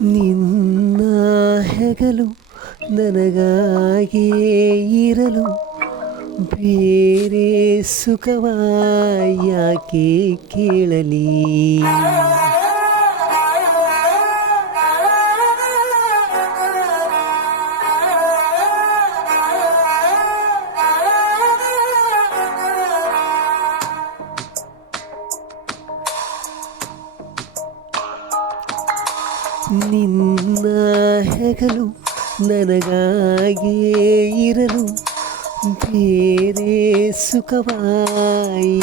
ನಿನ್ನ ಹೆಗಲು ನನಗಾಗಿಯೇ ಇರಲು ಬೇರೆ ಸುಖವ ಯಾಕೆ ಕೇಳಲಿ. ನಿನ್ನ ಹೆಗಲು ನನಗಾಗಿಯೇ ಇರಲು ಬೇರೆ ಸುಖವ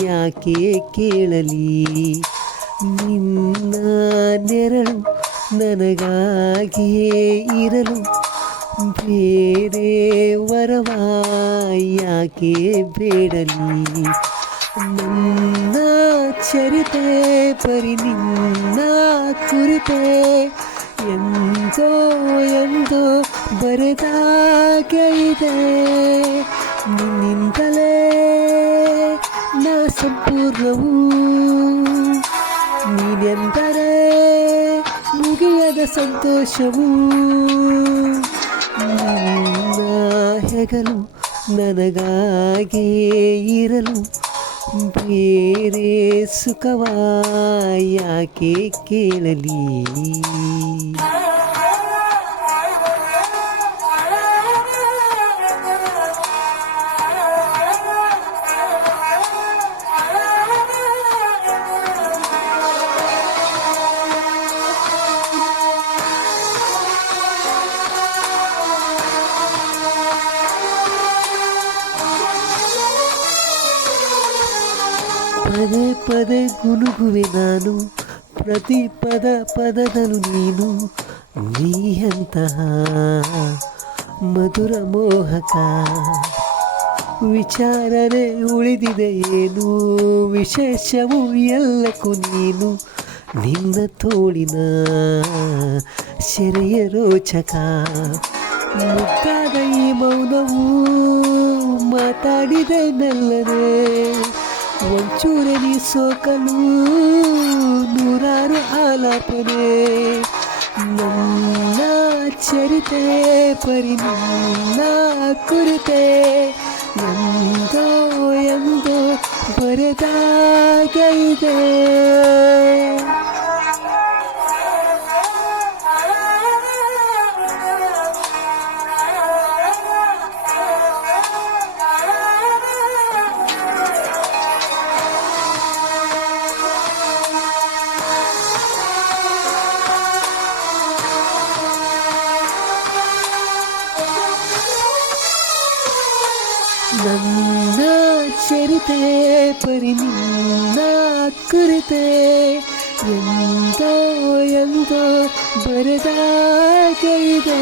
ಯಾಕೆ ಕೇಳಲಿ. ನಿನ್ನ ನೆರಳು ನನಗಾಗಿಯೇ ಇರಲು ಬೇರೆ ವರವ ಯಾಕೆ ಬೇಡಲಿ. ನನ್ನ ಚರಿತೆ ಪರಿ ನಿನ್ನ ಕುರಿತೆ ಎಂದೋ ಎಂದೋ ಬರೆದಾಗೆ ಇದೆ. ನಿನ್ನಿಂದಲೇ ನಾ ಸಂಪೂರ್ಣವು, ನೀನೆಂದರೆ ಮುಗಿಯದ ಸಂತೋಷವು. ನಿನ್ನ ಹೆಗಲು ನನಗಾಗಿಯೇ ಇರಲು ಬೇರೆ ಸುಖವ ಯಾಕೆ ಕೇಳಲಿ. ಪದೇ ಪದೇ ಗುನುಗುವೆ ನಾನು, ಪ್ರತಿ ಪದ ಪದದಲ್ಲೂ ನೀನು. ನೀಯಂತಹ ಮಧುರ ಮೋಹಕ ವಿಚಾರನೆ ಉಳಿದಿದೆ ಏನು, ವಿಶೇಷವು ಎಲ್ಲಕ್ಕೂ ನೀನು. ನಿನ್ನ ತೋಳಿನ ಸೆರೆಯ ರೋಚಕ ಮುದ್ದಾದ ಈ ಮೌನವು ಮಾತಾಡಿದೆ ಮೆಲ್ಲನೆ. ಒಂಚೂರೆ ನೀ ಸೋಕಲು ನೂರಾರು ಆಲಾಪನೆ. ನನ್ನ ಚರಿತೆ ಪರಿ ನನ್ನ ಕುರಿತೆ ಎಂದೋ ಎಂದೋ ಬರೆದಾಗೆ ಇದೆ. ನನ್ನ ಚರಿತೆ ಪರಿ ನಿನ್ನ ಕುರಿತೆ ಎಂದೋ ಎಂದೋ ಬರೆದಾಗೆ ಇದೆ.